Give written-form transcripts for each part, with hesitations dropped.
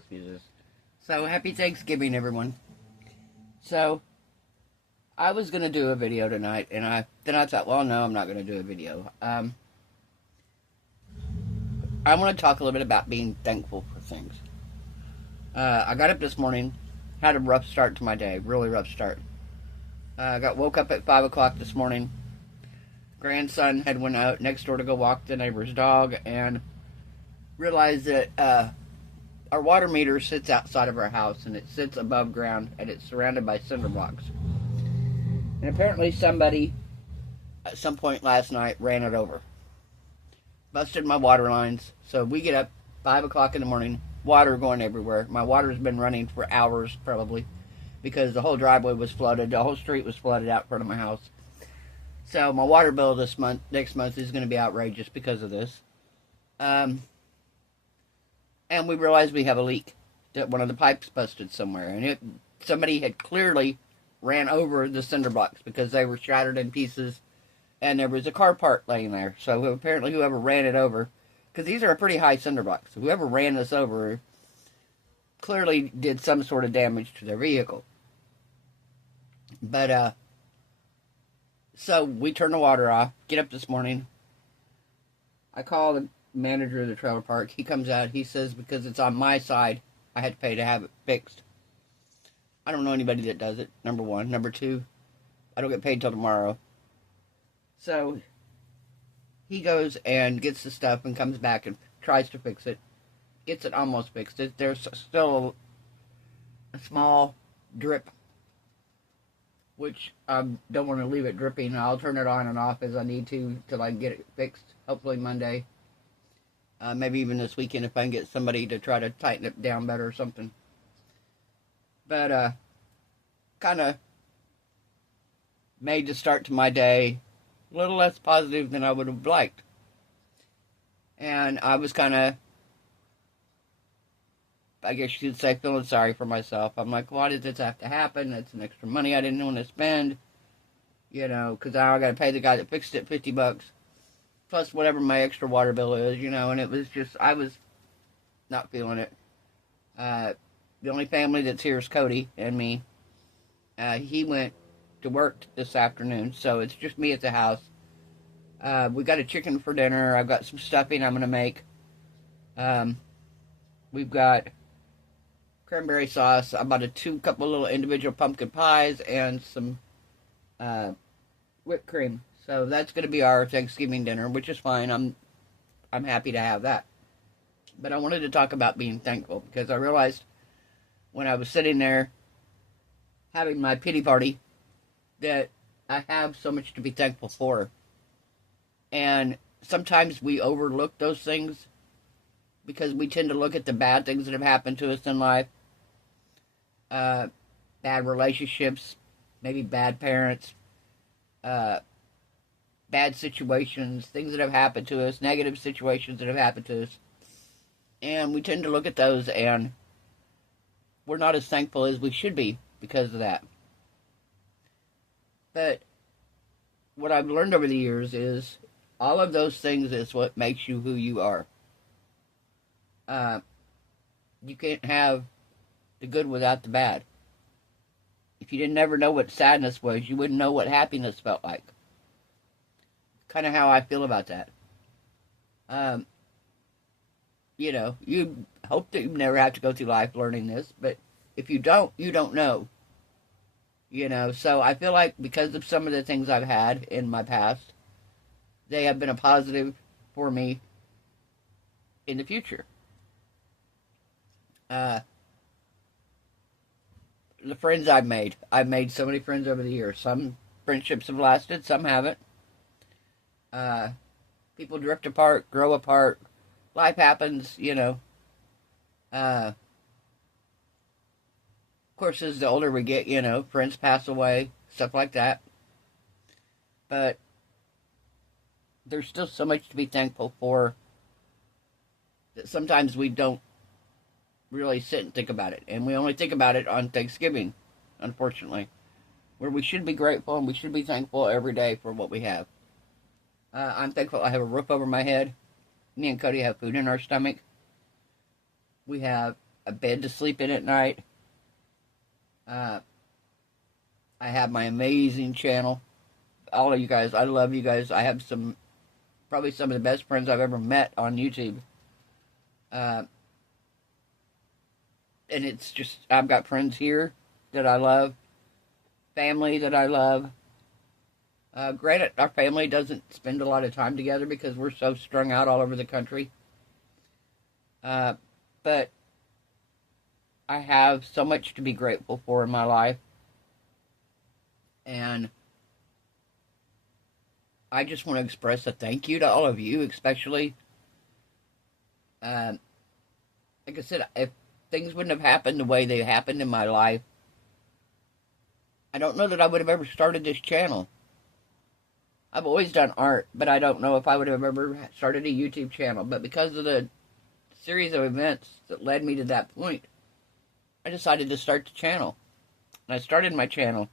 let's do this. So, happy Thanksgiving, everyone. So, I was going to do a video tonight, and then I thought, well, no, I'm not going to do a video. I want to talk a little bit about being thankful for things. I got up this morning, had a rough start to my day, really rough start. I woke up at 5 o'clock this morning. Grandson had went out next door to go walk the neighbor's dog, and realized that our water meter sits outside of our house, and it sits above ground, and it's surrounded by cinder blocks. And apparently somebody, at some point last night, ran it over. Busted my water lines. So we get up 5 o'clock in the morning, water going everywhere. My water's been running for hours, probably, because the whole driveway was flooded. The whole street was flooded out in front of my house. So my water bill next month is going to be outrageous because of this. And we realized we have a leak, that one of the pipes busted somewhere. And somebody had clearly ran over the cinder blocks because they were shattered in pieces, and there was a car part laying there. So apparently whoever ran it over, because these are pretty high cinder blocks, so whoever ran this over clearly did some sort of damage to their vehicle. But, so we turn the water off, get up this morning. I call the manager of the trailer park. He comes out. He says because it's on my side, I had to pay to have it fixed. I don't know anybody that does it, number one. Number two, I don't get paid till tomorrow. So he goes and gets the stuff and comes back and tries to fix it. Gets it almost fixed. There's still a small drip, which I don't want to leave it dripping. I'll turn it on and off as I need to till I get it fixed, hopefully Monday. Maybe even this weekend if I can get somebody to try to tighten it down better or something. But, kind of made the start to my day a little less positive than I would have liked. And I was kind of, I guess you could say, feeling sorry for myself. I'm like, why did this have to happen? That's an extra money I didn't want to spend. You know, because now I got to pay the guy that fixed it $50. Plus whatever my extra water bill is, you know, and it was just, I was not feeling it. The only family that's here is Cody and me. He went to work this afternoon, so it's just me at the house. We got a chicken for dinner. I've got some stuffing I'm going to make. We've got cranberry sauce. I bought couple little individual pumpkin pies and some whipped cream. So that's going to be our Thanksgiving dinner, which is fine. I'm happy to have that. But I wanted to talk about being thankful because I realized when I was sitting there having my pity party that I have so much to be thankful for. And sometimes we overlook those things because we tend to look at the bad things that have happened to us in life. Bad relationships, maybe bad parents, bad situations, things that have happened to us, negative situations that have happened to us. And we tend to look at those and we're not as thankful as we should be because of that. But what I've learned over the years is all of those things is what makes you who you are. You can't have the good without the bad. If you didn't ever know what sadness was, you wouldn't know what happiness felt like. Kind of how I feel about that. You know, you hope that you never have to go through life learning this, but if you don't, you don't know. You know, so I feel like because of some of the things I've had in my past, they have been a positive for me in the future. The friends I've made so many friends over the years. Some friendships have lasted, some haven't. People drift apart, grow apart. Life happens, you know. Of course, as the older we get, you know, friends pass away, stuff like that. But there's still so much to be thankful for that sometimes we don't really sit and think about it. And we only think about it on Thanksgiving, unfortunately, where we should be grateful and we should be thankful every day for what we have. I'm thankful I have a roof over my head. Me and Cody have food in our stomach. We have a bed to sleep in at night. I have my amazing channel. All of you guys, I love you guys. I have probably some of the best friends I've ever met on YouTube. And it's just, I've got friends here that I love, family that I love. Granted, our family doesn't spend a lot of time together because we're so strung out all over the country. But I have so much to be grateful for in my life. And I just want to express a thank you to all of you, especially. Like I said, if things wouldn't have happened the way they happened in my life, I don't know that I would have ever started this channel. I've always done art, but I don't know if I would have ever started a YouTube channel. But because of the series of events that led me to that point, I decided to start the channel. And I started my channel.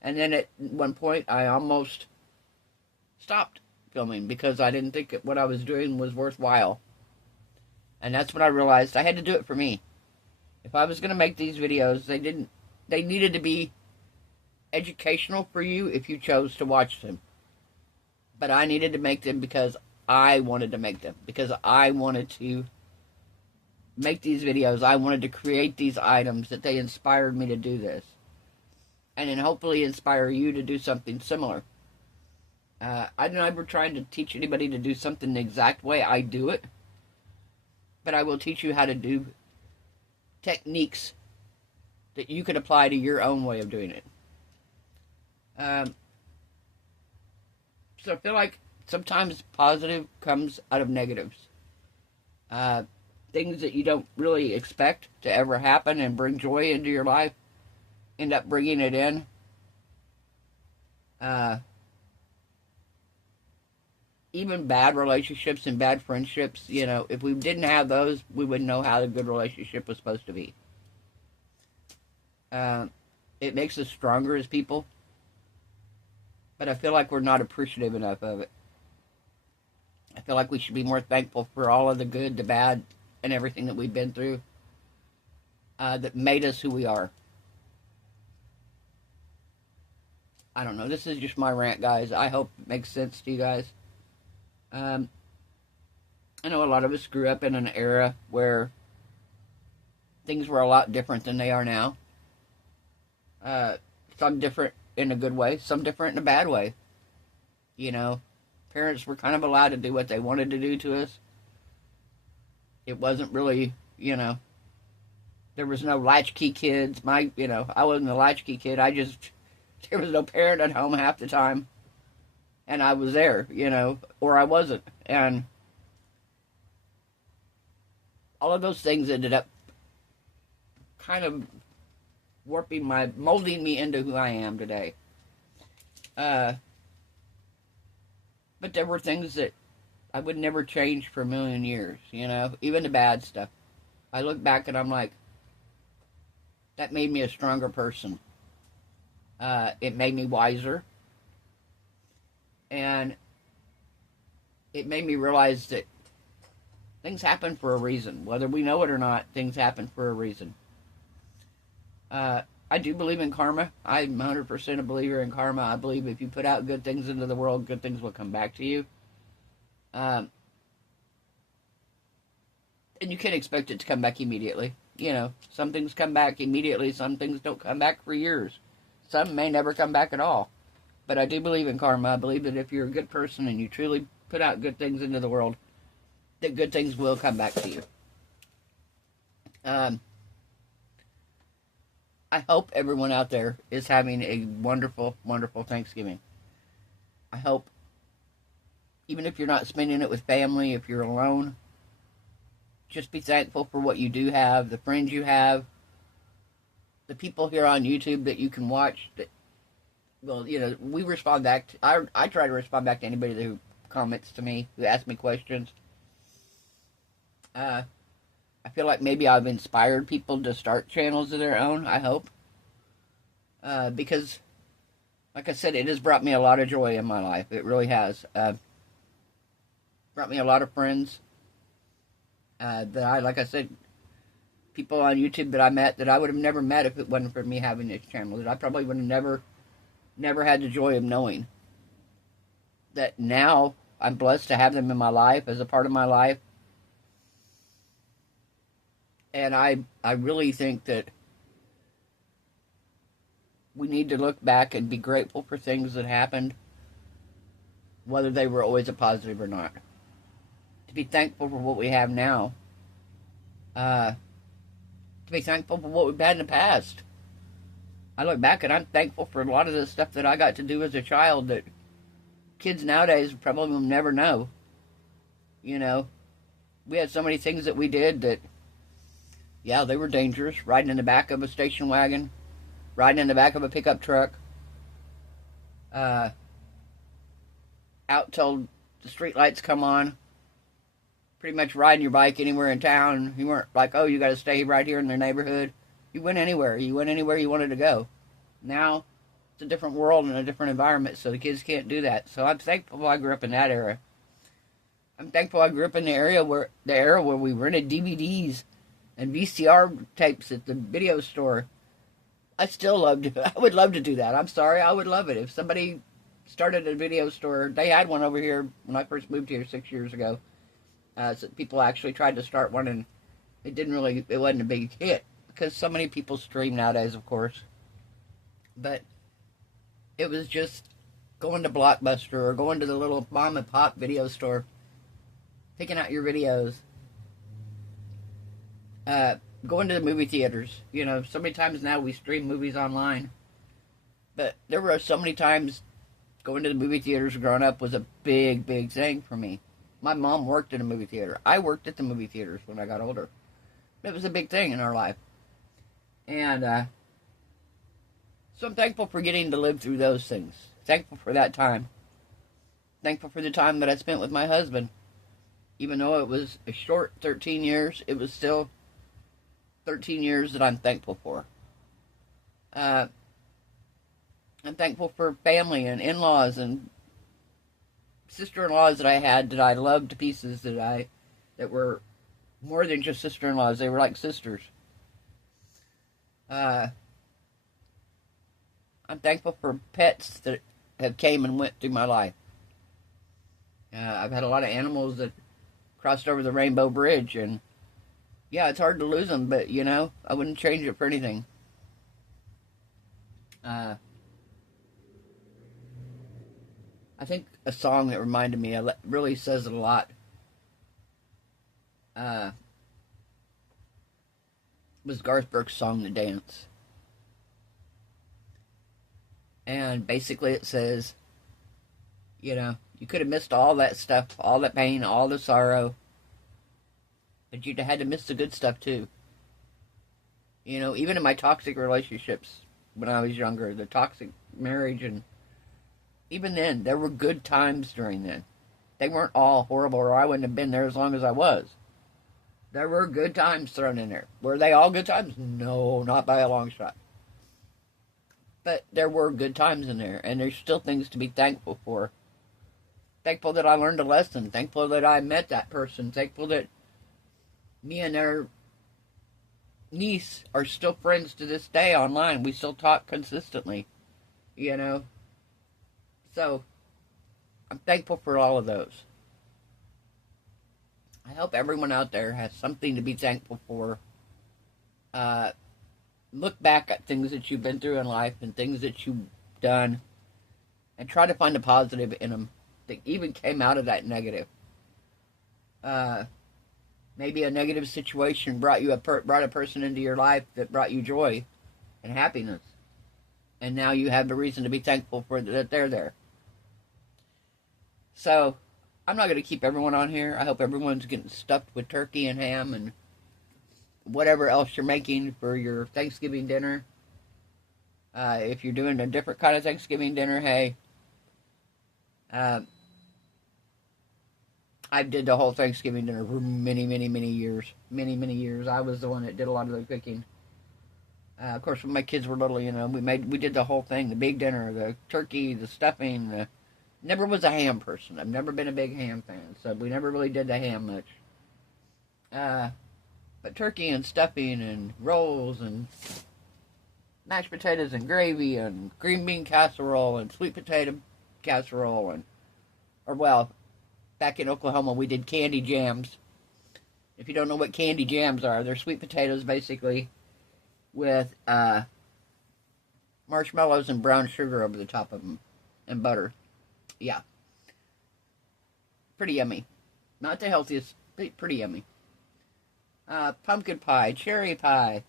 And then at one point, I almost stopped filming because I didn't think what I was doing was worthwhile. And that's when I realized I had to do it for me. If I was going to make these videos, they needed to be educational for you if you chose to watch them. But I needed to make them because I wanted to make them. Because I wanted to make these videos. I wanted to create these items that they inspired me to do this. And then hopefully inspire you to do something similar. I'm never trying to teach anybody to do something the exact way I do it. But I will teach you how to do techniques that you can apply to your own way of doing it. So I feel like sometimes positive comes out of negatives. Things that you don't really expect to ever happen and bring joy into your life end up bringing it in. Even bad relationships and bad friendships, you know, if we didn't have those, we wouldn't know how the good relationship was supposed to be. It makes us stronger as people. But I feel like we're not appreciative enough of it. I feel like we should be more thankful for all of the good, the bad, and everything that we've been through that made us who we are. I don't know. This is just my rant, guys. I hope it makes sense to you guys. I know a lot of us grew up in an era where things were a lot different than they are now. Some different in a good way, some different in a bad way. You know, parents were kind of allowed to do what they wanted to do to us. It wasn't really, you know, there was no latchkey kids. I wasn't a latchkey kid. There was no parent at home half the time. And I was there, you know, or I wasn't. And all of those things ended up kind of molding me into who I am today. But there were things that I would never change for a million years, you know, even the bad stuff. I look back and I'm like, that made me a stronger person. It made me wiser. And it made me realize that things happen for a reason. Whether we know it or not, things happen for a reason. I do believe in karma. I'm 100% a believer in karma. I believe if you put out good things into the world, good things will come back to you. And you can't expect it to come back immediately. You know, some things come back immediately. Some things don't come back for years. Some may never come back at all. But I do believe in karma. I believe that if you're a good person and you truly put out good things into the world, that good things will come back to you. I hope everyone out there is having a wonderful, wonderful Thanksgiving. I hope, even if you're not spending it with family, if you're alone, just be thankful for what you do have, the friends you have, the people here on YouTube that you can watch. That, well, you know, we respond back. I try to respond back to anybody who comments to me, who asks me questions. I feel like maybe I've inspired people to start channels of their own, I hope. Because, like I said, it has brought me a lot of joy in my life. It really has. Brought me a lot of friends. Like I said, people on YouTube that I met that I would have never met if it wasn't for me having this channel. That I probably would have never had the joy of knowing. That now I'm blessed to have them in my life, as a part of my life. And I really think that we need to look back and be grateful for things that happened, whether they were always a positive or not. To be thankful for what we have now. To be thankful for what we've had in the past. I look back and I'm thankful for a lot of the stuff that I got to do as a child that kids nowadays probably will never know. You know, we had so many things that we did that, yeah, they were dangerous. Riding in the back of a station wagon, riding in the back of a pickup truck, out till the street lights come on, pretty much riding your bike anywhere in town. You weren't like, oh, you got to stay right here in the neighborhood. You went anywhere. You went anywhere you wanted to go. Now, it's a different world and a different environment, so the kids can't do that. So I'm thankful I grew up in that era. I'm thankful I grew up in the era where we rented DVDs and VCR tapes at the video store. I still loved it. I would love to do that. I'm sorry, I would love it. If somebody started a video store, they had one over here when I first moved here 6 years ago. So people actually tried to start one, and it wasn't a big hit, because so many people stream nowadays, of course. But it was just going to Blockbuster or going to the little mom and pop video store, picking out your videos, going to the movie theaters. You know, so many times now we stream movies online, but there were so many times going to the movie theaters growing up was a big, big thing for me. My mom worked in a movie theater. I worked at the movie theaters when I got older. It was a big thing in our life. And so I'm thankful for getting to live through those things. Thankful for that time. Thankful for the time that I spent with my husband. Even though it was a short 13 years, it was still 13 years that I'm thankful for. I'm thankful for family and in-laws and sister-in-laws that I had that I loved to pieces, that were more than just sister-in-laws. They were like sisters. I'm thankful for pets that have came and went through my life. I've had a lot of animals that crossed over the Rainbow Bridge, and yeah, it's hard to lose them, but you know, I wouldn't change it for anything. I think a song that reminded me, really says it a lot, was Garth Brooks' song, The Dance. And basically it says, you know, you could have missed all that stuff, all that pain, all the sorrow, but you'd have had to miss the good stuff too. You know, even in my toxic relationships when I was younger, the toxic marriage, and even then, there were good times during then. They weren't all horrible, or I wouldn't have been there as long as I was. There were good times thrown in there. Were they all good times? No, not by a long shot. But there were good times in there, and there's still things to be thankful for. Thankful that I learned a lesson. Thankful that I met that person. Thankful that me and their niece are still friends to this day online. We still talk consistently, you know. So, I'm thankful for all of those. I hope everyone out there has something to be thankful for. Look back at things that you've been through in life and things that you've done, and try to find a positive in them that even came out of that negative. Maybe a negative situation brought a person into your life that brought you joy and happiness, and now you have the reason to be thankful for that they're there. So, I'm not going to keep everyone on here. I hope everyone's getting stuffed with turkey and ham and whatever else you're making for your Thanksgiving dinner. If you're doing a different kind of Thanksgiving dinner, hey. I did the whole Thanksgiving dinner for many, many, many years. Many, many years. I was the one that did a lot of the cooking. Of course, when my kids were little, you know, we did the whole thing. The big dinner, the turkey, the stuffing. Never was a ham person. I've never been a big ham fan, so we never really did the ham much. But turkey and stuffing and rolls and mashed potatoes and gravy and green bean casserole and sweet potato casserole or well, back in Oklahoma we did candy jams. If you don't know what candy jams are, they're sweet potatoes basically with marshmallows and brown sugar over the top of them and butter. Yeah. Pretty yummy. Not the healthiest, but pretty yummy. Pumpkin pie, cherry pie,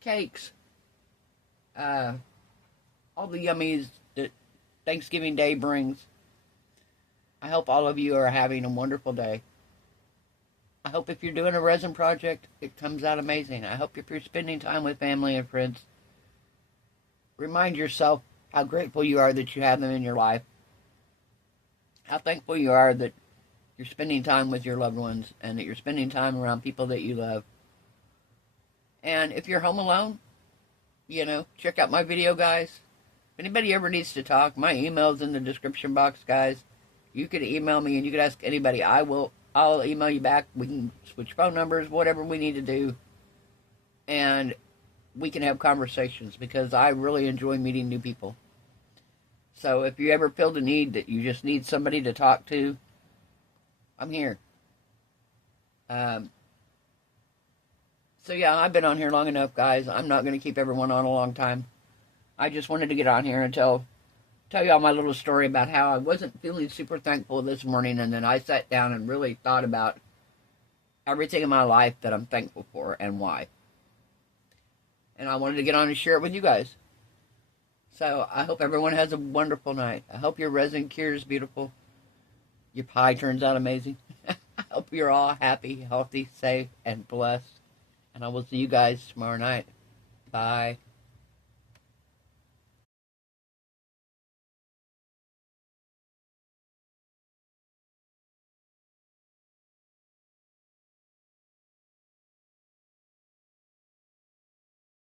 cakes, all the yummies that Thanksgiving Day brings. I hope all of you are having a wonderful day. I hope if you're doing a resin project, it comes out amazing. I hope if you're spending time with family and friends, remind yourself how grateful you are that you have them in your life. How thankful you are that you're spending time with your loved ones and that you're spending time around people that you love. And if you're home alone, check out my video, guys. If anybody ever needs to talk, my email's in the description box, guys. You can email me and you can ask anybody. I'll email you back. We can switch phone numbers, whatever we need to do. And we can have conversations because I really enjoy meeting new people. So if you ever feel the need that you just need somebody to talk to, I'm here. So yeah, I've been on here long enough, guys. I'm not going to keep everyone on a long time. I just wanted to get on here and tell y'all my little story about how I wasn't feeling super thankful this morning, and then I sat down and really thought about everything in my life that I'm thankful for and why. And I wanted to get on and share it with you guys. So I hope everyone has a wonderful night. I hope your resin cure is beautiful. Your pie turns out amazing. I hope you're all happy, healthy, safe, and blessed. And I will see you guys tomorrow night. Bye.